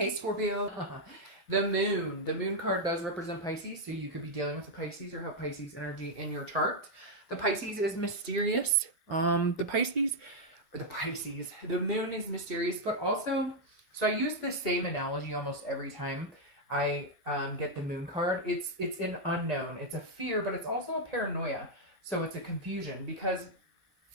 Hey Scorpio. The moon card does represent Pisces, so you could be dealing with a Pisces or have Pisces energy in your chart. The Pisces is mysterious. The moon is mysterious, but also, so I use the same analogy almost every time I get the moon card. It's an unknown. It's a fear, but it's also a paranoia. So it's a confusion because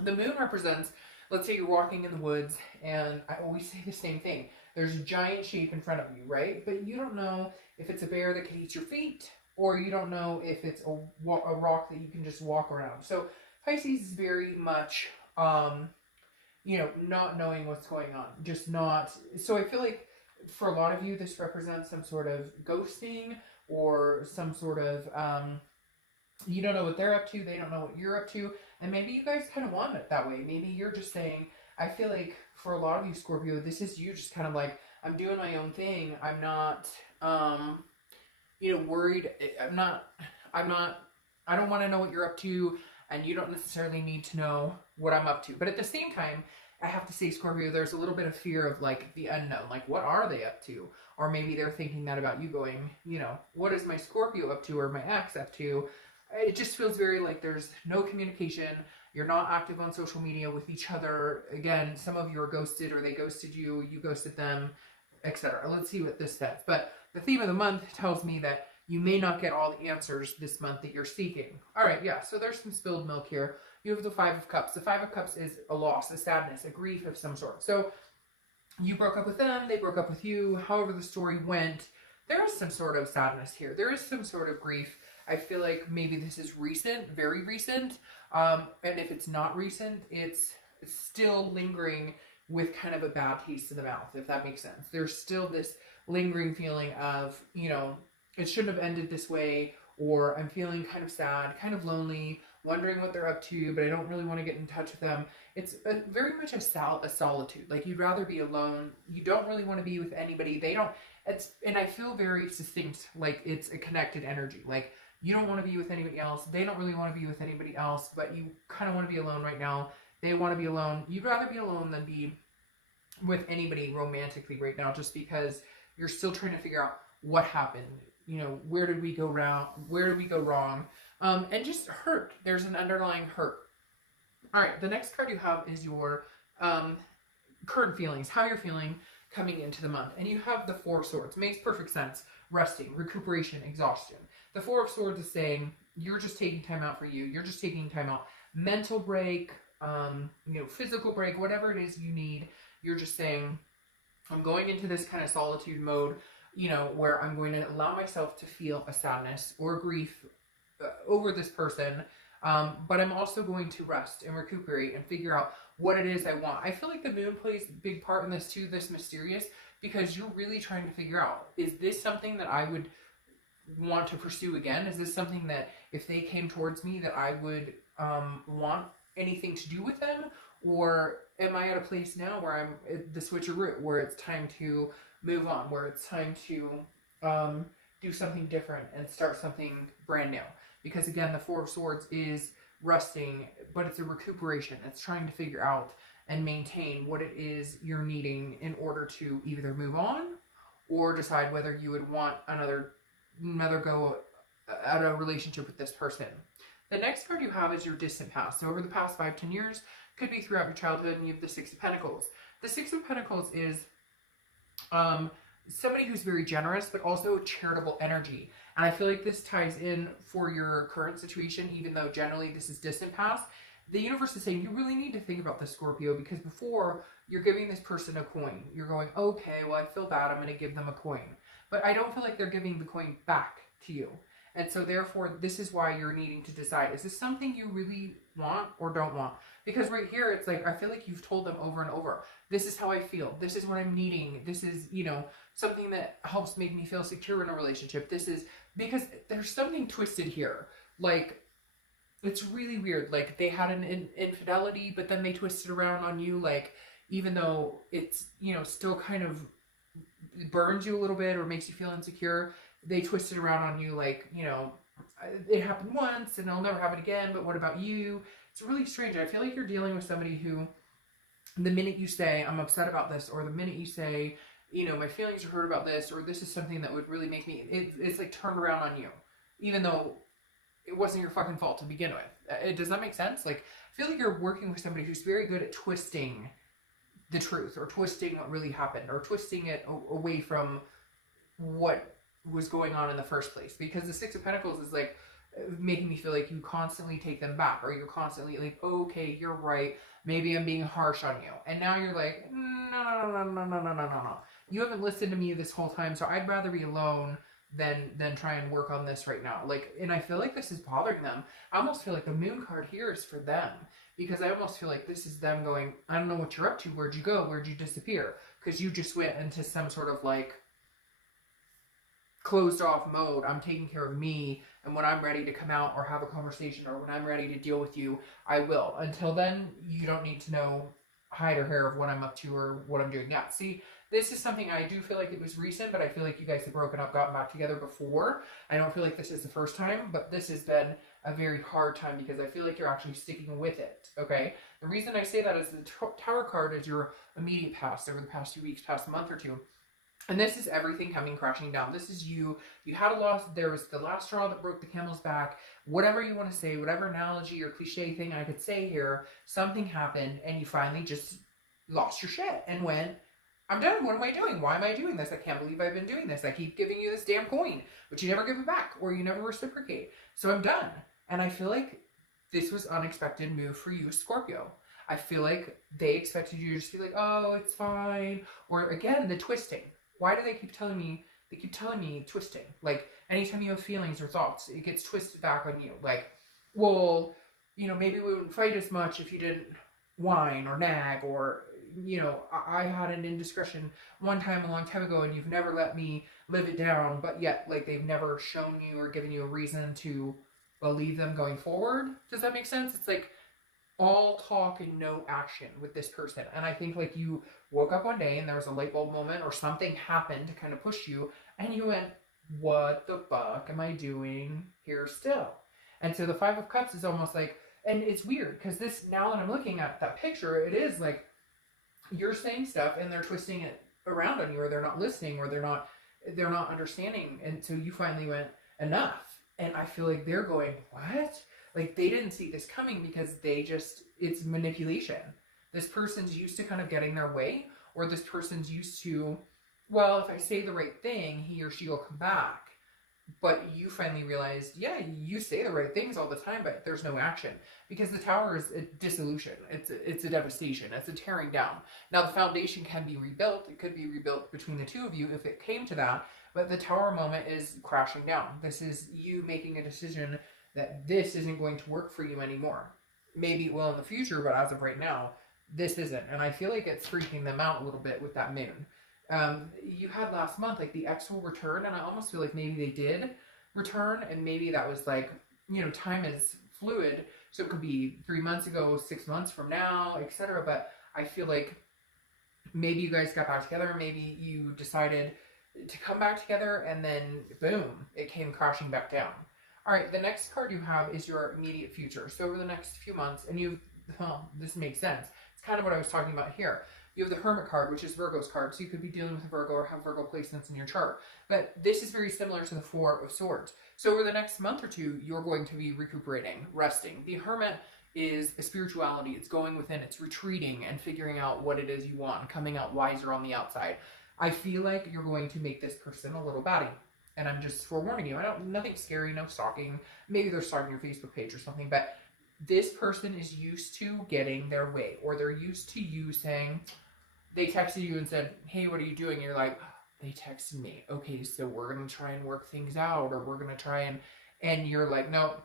the moon represents, let's say you're walking in the woods, and I always say the same thing. There's a giant shape in front of you, right? But you don't know if it's a bear that could eat your feet, or you don't know if it's a rock that you can just walk around. So Pisces is very much, not knowing what's going on. Just not. So I feel like for a lot of you, this represents some sort of ghosting or some sort of, you don't know what they're up to, they don't know what you're up to, and maybe you guys kind of want it that way. Maybe you're just saying, I feel like for a lot of you Scorpio, this is you just kind of like, I'm doing my own thing. I'm not, worried. I don't want to know what you're up to, and you don't necessarily need to know what I'm up to. But at the same time, I have to say, Scorpio, there's a little bit of fear of like the unknown. Like, what are they up to? Or maybe they're thinking that about you, going, what is my Scorpio up to or my ex up to? It just feels very like there's no communication. You're not active on social media with each other. Again, some of you are ghosted, or they ghosted you, you ghosted them, etc. Let's see what this says. But the theme of the month tells me that you may not get all the answers this month that you're seeking. All right, yeah, so there's some spilled milk here. You have the Five of Cups. The Five of Cups is a loss, a sadness, a grief of some sort. So you broke up with them, they broke up with you, however the story went. There is some sort of sadness here. There is some sort of grief. I feel like maybe this is recent, very recent. And if it's not recent, it's still lingering with kind of a bad taste in the mouth, if that makes sense. There's still this lingering feeling of, it shouldn't have ended this way, or I'm feeling kind of sad, kind of lonely, wondering what they're up to, but I don't really want to get in touch with them. It's very much a solitude. Like, you'd rather be alone. You don't really want to be with anybody. And I feel very succinct, like it's a connected energy. Like, you don't want to be with anybody else. They don't really want to be with anybody else, but you kind of want to be alone right now. They want to be alone. You'd rather be alone than be with anybody romantically right now, just because you're still trying to figure out what happened. Where did we go wrong? Where did we go wrong? And just hurt. There's an underlying hurt. All right, the next card you have is your current feelings, how you're feeling coming into the month. And you have the Four of Swords. Makes perfect sense. Resting, recuperation, exhaustion. The Four of Swords is saying you're just taking time out for you. You're just taking time out. Mental break, physical break, whatever it is you need. You're just saying, I'm going into this kind of solitude mode, where I'm going to allow myself to feel a sadness or grief over this person. But I'm also going to rest and recuperate and figure out what it is I want. I feel like the moon plays a big part in this too, this mysterious, because you're really trying to figure out, is this something that I would want to pursue again? Is this something that if they came towards me that I would want anything to do with them? Or am I at a place now where I'm at the switcheroo, where it's time to move on, where it's time to do something different and start something brand new? Because again, the Four of Swords is resting, but it's a recuperation. It's trying to figure out and maintain what it is you're needing in order to either move on or decide whether you would want another go at a relationship with this person. The next card you have is your distant past. So over the past 5-10 years, could be throughout your childhood, and you have the Six of Pentacles. The Six of Pentacles is somebody who's very generous, but also charitable energy. And I feel like this ties in for your current situation, even though generally this is distant past. The universe is saying you really need to think about this, Scorpio, because before you're giving this person a coin. You're going, okay, well, I feel bad. I'm going to give them a coin. But I don't feel like they're giving the coin back to you. And so therefore, this is why you're needing to decide, is this something you really want or don't want? Because right here, it's like, I feel like you've told them over and over, this is how I feel. This is what I'm needing. This is, something that helps make me feel secure in a relationship. This is, because there's something twisted here. Like, it's really weird. Like, they had an infidelity, but then they twisted around on you. Like, even though it's, still kind of burns you a little bit or makes you feel insecure, they twisted around on you like, it happened once and it'll never happen again, but what about you? It's really strange. I feel like you're dealing with somebody who, the minute you say, I'm upset about this, or the minute you say, you know, my feelings are hurt about this, or this is something that would really make me, it's like turned around on you, even though it wasn't your fucking fault to begin with. Does that make sense? Like, I feel like you're working with somebody who's very good at twisting the truth, or twisting what really happened, or twisting it away from what was going on in the first place. Because the Six of Pentacles is like making me feel like you constantly take them back, or you're constantly like, okay, you're right, maybe I'm being harsh on you. And now you're like, no. You haven't listened to me this whole time, so I'd rather be alone than try and work on this right now. Like, and I feel like this is bothering them. I almost feel like the Moon card here is for them, because I almost feel like this is them going, I don't know what you're up to. Where'd you go? Where'd you disappear? Because you just went into some sort of like closed off mode. I'm taking care of me, and when I'm ready to come out or have a conversation, or when I'm ready to deal with you, I will. Until then, you don't need to know hide or hair of what I'm up to or what I'm doing. Yeah, see, this is something I do feel like it was recent, but I feel like you guys have broken up, gotten back together before. I don't feel like this is the first time, but this has been a very hard time, because I feel like you're actually sticking with it, okay? The reason I say that is the Tower card is your immediate past, over the past 2 weeks, past month or two. And this is everything coming crashing down. This is you. You had a loss. There was the last straw that broke the camel's back. Whatever you want to say, whatever analogy or cliche thing I could say here, something happened and you finally just lost your shit and went, I'm done. What am I doing? Why am I doing this? I can't believe I've been doing this. I keep giving you this damn coin, but you never give it back, or you never reciprocate. So I'm done. And I feel like this was unexpected move for you, Scorpio. I feel like they expected you to just be like, oh, it's fine. Or again, the twisting. Why do they keep telling me, twisting? Like, anytime you have feelings or thoughts, it gets twisted back on you. Like, well, you know, maybe we wouldn't fight as much if you didn't whine or nag, or, you know, I had an indiscretion one time a long time ago and you've never let me live it down, but yet, like, they've never shown you or given you a reason to believe them going forward. Does that make sense? It's like all talk and no action with this person. And I think like you woke up one day and there was a light bulb moment or something happened to kind of push you and you went, what the fuck am I doing here still? And so the Five of Cups is almost like, and it's weird because this, now that I'm looking at that picture, it is like you're saying stuff and they're twisting it around on you, or they're not listening, or they're not understanding. And so you finally went, enough. And I feel like they're going, what? Like, they didn't see this coming because they just, it's manipulation. This person's used to kind of getting their way, or this person's used to, well, if I say the right thing, he or she will come back. But you finally realized, yeah, you say the right things all the time, but there's no action. Because the Tower is a dissolution. It's a devastation. It's a tearing down. Now, the foundation can be rebuilt. It could be rebuilt between the two of you if it came to that. But the Tower moment is crashing down. This is you making a decision that this isn't going to work for you anymore. Maybe it will in the future, but as of right now, this isn't. And I feel like it's freaking them out a little bit with that moon. You had last month, like, the ex will return, and I almost feel like maybe they did return, and maybe that was like, you know, time is fluid, so it could be 3 months ago, 6 months from now, etc. But I feel like maybe you guys got back together, maybe you decided to come back together, and then boom, it came crashing back down. All right, the next card you have is your immediate future. So over the next few months, and well, this makes sense. It's kind of what I was talking about here. You have the Hermit card, which is Virgo's card. So you could be dealing with a Virgo or have Virgo placements in your chart. But this is very similar to the Four of Swords. So over the next month or two, you're going to be recuperating, resting. The Hermit is a spirituality. It's going within, it's retreating and figuring out what it is you want, coming out wiser on the outside. I feel like you're going to make this person a little batty. And I'm just forewarning you. Nothing scary, no stalking. Maybe they're stalking your Facebook page or something, but this person is used to getting their way, or they're used to you saying, they texted you and said, hey, what are you doing? And you're like, they texted me. Okay, so we're going to try and work things out, or we're going to try and you're like, no,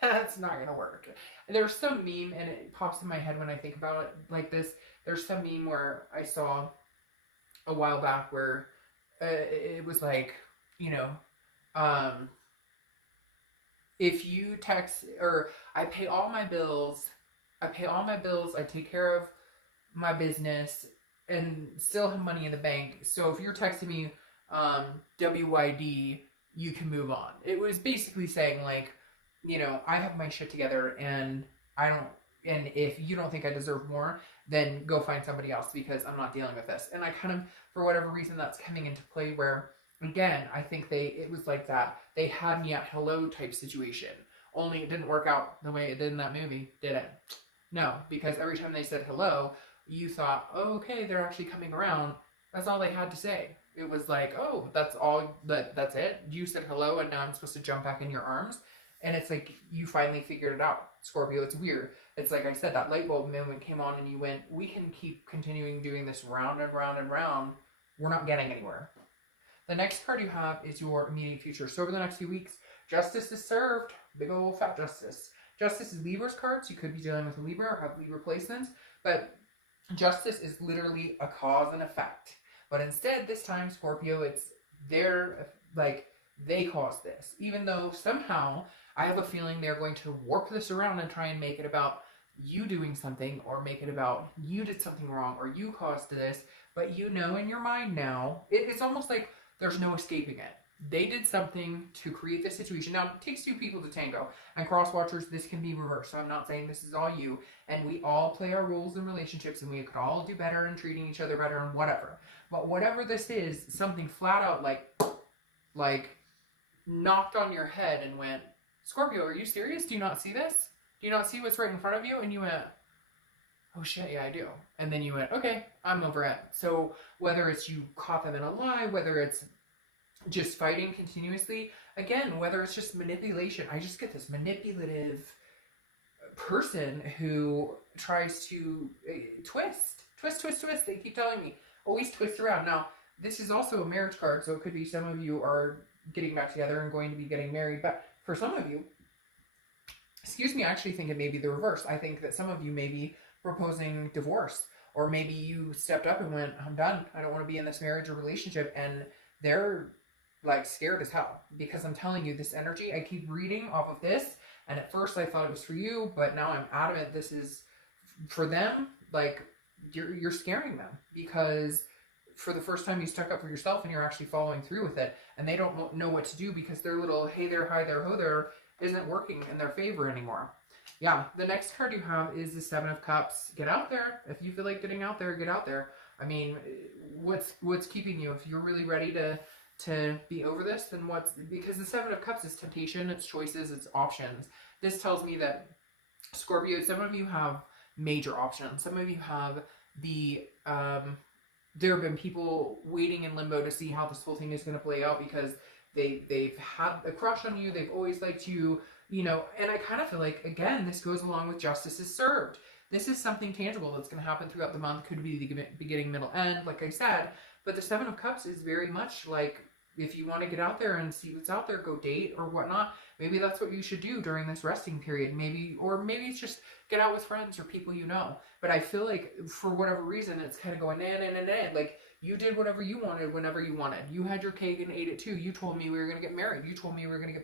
that's not going to work. There's some meme, and it pops in my head when I think about it like this. There's some meme where I saw a while back where it was like, you know, if you text, or I pay all my bills, I take care of my business, and still have money in the bank. So if you're texting me WYD, you can move on. It was basically saying, like, you know, I have my shit together, and and if you don't think I deserve more, then go find somebody else because I'm not dealing with this. And I kind of, for whatever reason, that's coming into play where, again, I think it was like that. They had me at hello type situation. Only it didn't work out the way it did in that movie, did it? No, because every time they said hello, you thought, oh, okay, they're actually coming around. That's all they had to say. It was like, oh, that's all, that's it? You said hello and now I'm supposed to jump back in your arms? And it's like, you finally figured it out. Scorpio, it's weird. It's like I said, that light bulb moment came on and you went, we can keep continuing doing this round and round and round. We're not getting anywhere. The next card you have is your immediate future. So over the next few weeks, justice is served. Big old fat justice. Justice is Libra's card, so you could be dealing with a Libra or have Libra placements. But justice is literally a cause and effect. But instead, this time, Scorpio, it's their, like, they caused this. Even though somehow, I have a feeling they're going to warp this around and try and make it about you doing something, or make it about you did something wrong, or you caused this. But you know in your mind now, it's almost like there's no escaping it. They did something to create this situation. Now, it takes two people to tango. And cross-watchers, this can be reversed. So I'm not saying this is all you. And we all play our roles in relationships, and we could all do better and treating each other better and whatever. But whatever this is, something flat out like knocked on your head and went, Scorpio, are you serious? Do you not see this? Do you not see what's right in front of you? And you went, oh shit, yeah, I do. And then you went, okay, I'm over it. So whether it's you caught them in a lie, whether it's just fighting continuously, again, whether it's just manipulation, I just get this manipulative person who tries to twist. They keep telling me, always twist around. Now, this is also a marriage card, so it could be some of you are getting back together and going to be getting married, but for some of you, excuse me, I actually think it may be the reverse. I think that some of you may be proposing divorce, or maybe you stepped up and went, I'm done. I don't want to be in this marriage or relationship, and they're like scared as hell, because I'm telling you, this energy, I keep reading off of this, and at first I thought it was for you, but now I'm adamant this is for them. Like, you're scaring them, because for the first time you stuck up for yourself and you're actually following through with it, and they don't know what to do because their little hey there, hi there, ho there isn't working in their favor anymore. Yeah, the next card you have is the Seven of Cups. Get out there. If you feel like getting out there, get out there. I mean, what's keeping you? If you're really ready to be over this, then because the Seven of Cups is temptation, it's choices, it's options. This tells me that Scorpio, some of you have major options. Some of you have the there have been people waiting in limbo to see how this whole thing is going to play out, because they've had a crush on you, they've always liked you, you know. And I kind of feel like, again, this goes along with justice is served. This is something tangible that's going to happen throughout the month. Could be the beginning, middle, end, like I said. But the Seven of Cups is very much like, if you want to get out there and see what's out there, go date or whatnot. Maybe that's what you should do during this resting period. Maybe it's just get out with friends or people you know. But I feel like for whatever reason, it's kind of going, nah. Like, you did whatever you wanted whenever you wanted. You had your cake and ate it too. You told me we were going to get married. You told me we were going to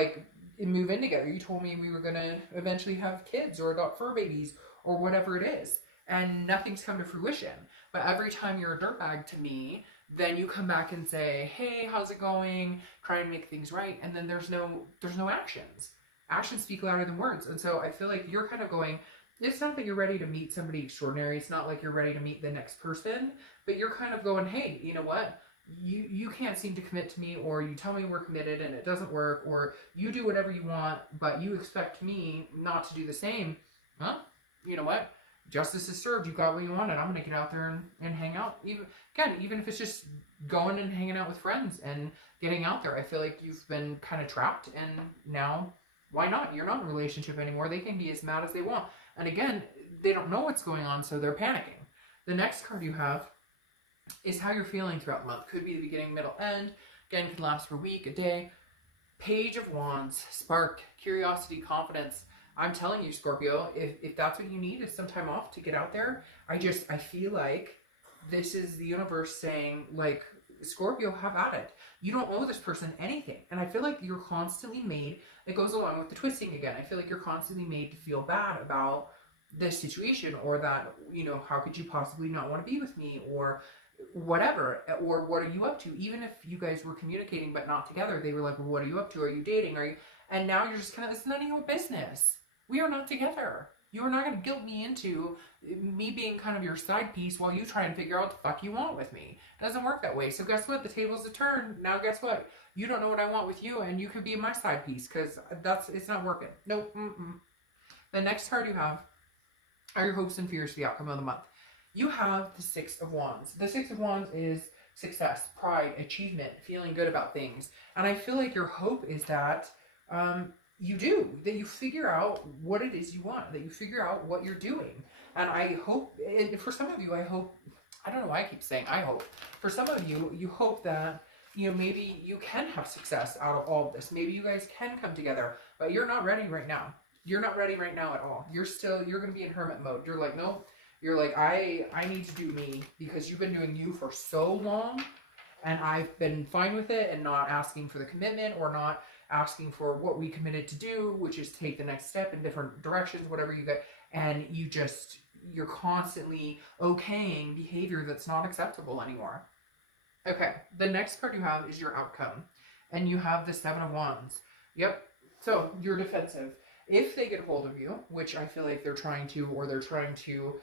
get, move in together. You told me we were going to eventually have kids or adopt fur babies or whatever it is. And nothing's come to fruition. But every time you're a dirtbag to me, then you come back and say, hey, how's it going? Try and make things right. And then there's no actions. Actions speak louder than words. And so I feel like you're kind of going, it's not that you're ready to meet somebody extraordinary. It's not like you're ready to meet the next person. But you're kind of going, hey, you know what? You can't seem to commit to me, or you tell me we're committed and it doesn't work, or you do whatever you want, but you expect me not to do the same. Huh? You know what? Justice is served. You got what you wanted. I'm going to get out there and hang out. Even if it's just going and hanging out with friends and getting out there. I feel like you've been kind of trapped, and now, why not? You're not in a relationship anymore. They can be as mad as they want. And again, they don't know what's going on, so they're panicking. The next card you have is how you're feeling throughout the month. Could be the beginning, middle, end. Again, could last for a week, a day. Page of Wands, spark, curiosity, confidence. I'm telling you, Scorpio, if that's what you need, is some time off to get out there. I feel like this is the universe saying, like, Scorpio, have at it. You don't owe this person anything. And I feel like you're constantly made, it goes along with the twisting again. I feel like you're constantly made to feel bad about this situation, or that, you know, how could you possibly not want to be with me, or whatever, or what are you up to? Even if you guys were communicating but not together, they were like, well, what are you up to? Are you dating? Are you? And now you're just kind of, it's none of your business. We are not together. You are not going to guilt me into me being kind of your side piece while you try and figure out what the fuck you want with me. It doesn't work that way. So guess what? The tables have turned. Now guess what? You don't know what I want with you, and you could be my side piece, because it's not working. Nope. The next card you have are your hopes and fears for the outcome of the month. You have the Six of Wands. The Six of Wands is success, pride, achievement, feeling good about things. And I feel like your hope is that that you figure out what it is you want, that you figure out what you're doing. And I hope, and for some of you, I don't know why I keep saying I hope. For some of you, you hope that, maybe you can have success out of all of this. Maybe you guys can come together, but you're not ready right now. You're not ready right now at all. You're going to be in hermit mode. You're like, no, you're like, I need to do me, because you've been doing you for so long, and I've been fine with it and not asking for the commitment or not asking for what we committed to do, which is take the next step in different directions, whatever you get. And you're constantly okaying behavior that's not acceptable anymore. Okay, the next card you have is your outcome. And you have the Seven of Wands. Yep, so you're defensive. If they get hold of you, which I feel like they're trying to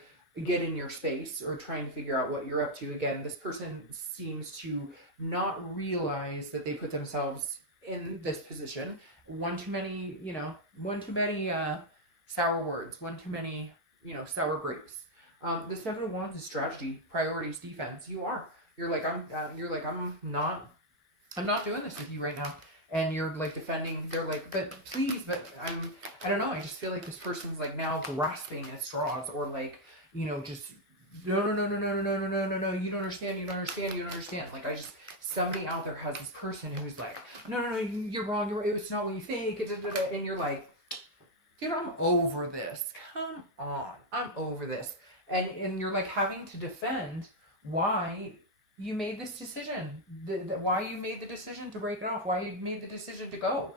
get in your space or trying to figure out what you're up to. Again, this person seems to not realize that they put themselves in this position. One too many sour words, one too many, sour grapes. The Seven of Wands is strategy, priorities, defense. You're like, I'm not doing this with you right now. And you're like defending, they're like, but please, but I don't know. I just feel like this person's like now grasping at straws, or like, just no, you don't understand. Like, somebody out there has this person who's like, no, you're wrong, it's not what you think, and you're like, dude, I'm over this. Come on, I'm over this. And you're like having to defend why you made this decision, why you made the decision to break it off, why you made the decision to go.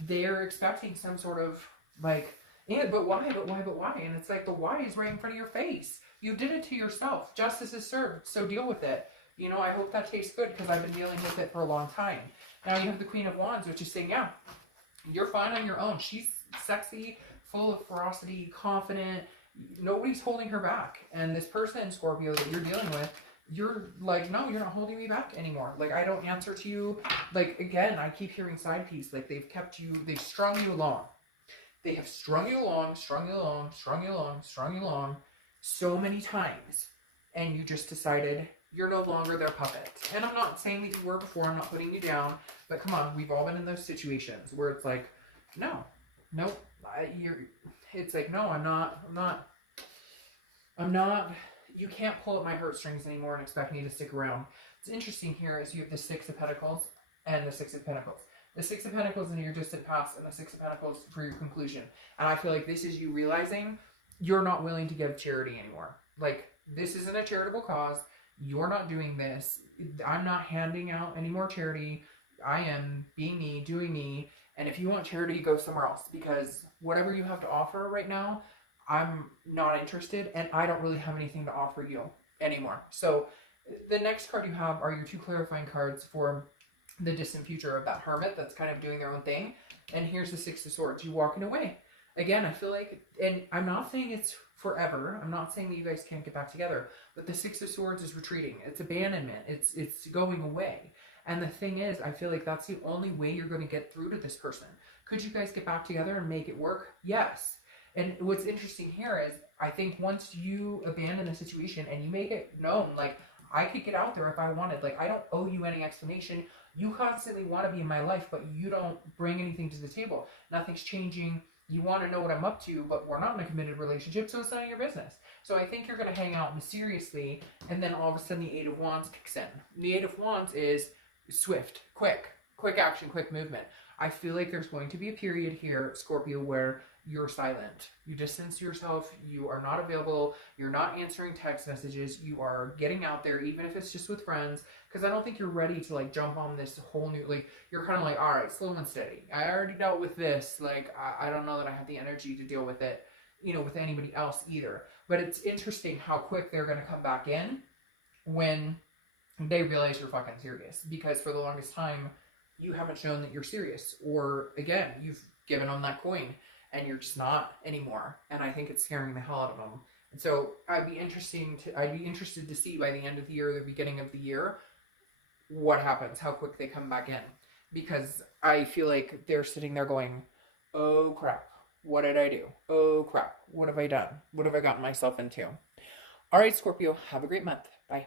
They're expecting some sort of like, but why? And it's like, the why is right in front of your face. You did it to yourself. Justice is served, so deal with it. I hope that tastes good, because I've been dealing with it for a long time. Now you have the Queen of Wands, which is saying, yeah, you're fine on your own. She's sexy, full of ferocity, confident. Nobody's holding her back. And this person, Scorpio, that you're dealing with, you're like, no, you're not holding me back anymore. Like, I don't answer to you. Like, again, I keep hearing side piece. Like, they've strung you along. They have strung you along so many times. And you just decided you're no longer their puppet. And I'm not saying that you were before. I'm not putting you down. But come on, we've all been in those situations where it's like, no, it's like, no, I'm not, you can't pull at my heartstrings anymore and expect me to stick around. What's interesting here is you have the Six of Pentacles and the Six of Pentacles. The Six of Pentacles in your distant past, and the Six of Pentacles for your conclusion. And I feel like this is you realizing you're not willing to give charity anymore. Like, this isn't a charitable cause. You're not doing this. I'm not handing out any more charity. I am being me, doing me. And if you want charity, go somewhere else, because whatever you have to offer right now, I'm not interested, and I don't really have anything to offer you anymore. So the next card you have are your two clarifying cards for the distant future of that hermit that's kind of doing their own thing. And here's the Six of Swords. You walking away. Again, I feel like, and I'm not saying it's forever. I'm not saying that you guys can't get back together, but the Six of Swords is retreating. It's abandonment. It's going away. And the thing is, I feel like that's the only way you're going to get through to this person. Could you guys get back together and make it work? Yes. And what's interesting here is, I think once you abandon a situation and you make it known, like, I could get out there if I wanted. Like, I don't owe you any explanation. You constantly want to be in my life, but you don't bring anything to the table. Nothing's changing. You want to know what I'm up to, but we're not in a committed relationship, so it's none of your business. So I think you're going to hang out mysteriously, and then all of a sudden the Eight of Wands kicks in. The Eight of Wands is swift, quick action, quick movement. I feel like there's going to be a period here, Scorpio, where you're silent. You distance yourself. You are not available. You're not answering text messages. You are getting out there, even if it's just with friends, because I don't think you're ready to like jump on this whole new, like, you're kind of like, all right, slow and steady. I already dealt with this. Like, I don't know that I have the energy to deal with it, with anybody else either. But it's interesting how quick they're going to come back in when they realize you're fucking serious, because for the longest time, you haven't shown that you're serious, or again, you've given them that coin. and you're just not anymore. And I think it's scaring the hell out of them. And so I'd be interested to see by the end of the year or the beginning of the year what happens, how quick they come back in. Because I feel like they're sitting there going, oh crap, what did I do? Oh crap, what have I done? What have I gotten myself into? All right, Scorpio, have a great month. Bye.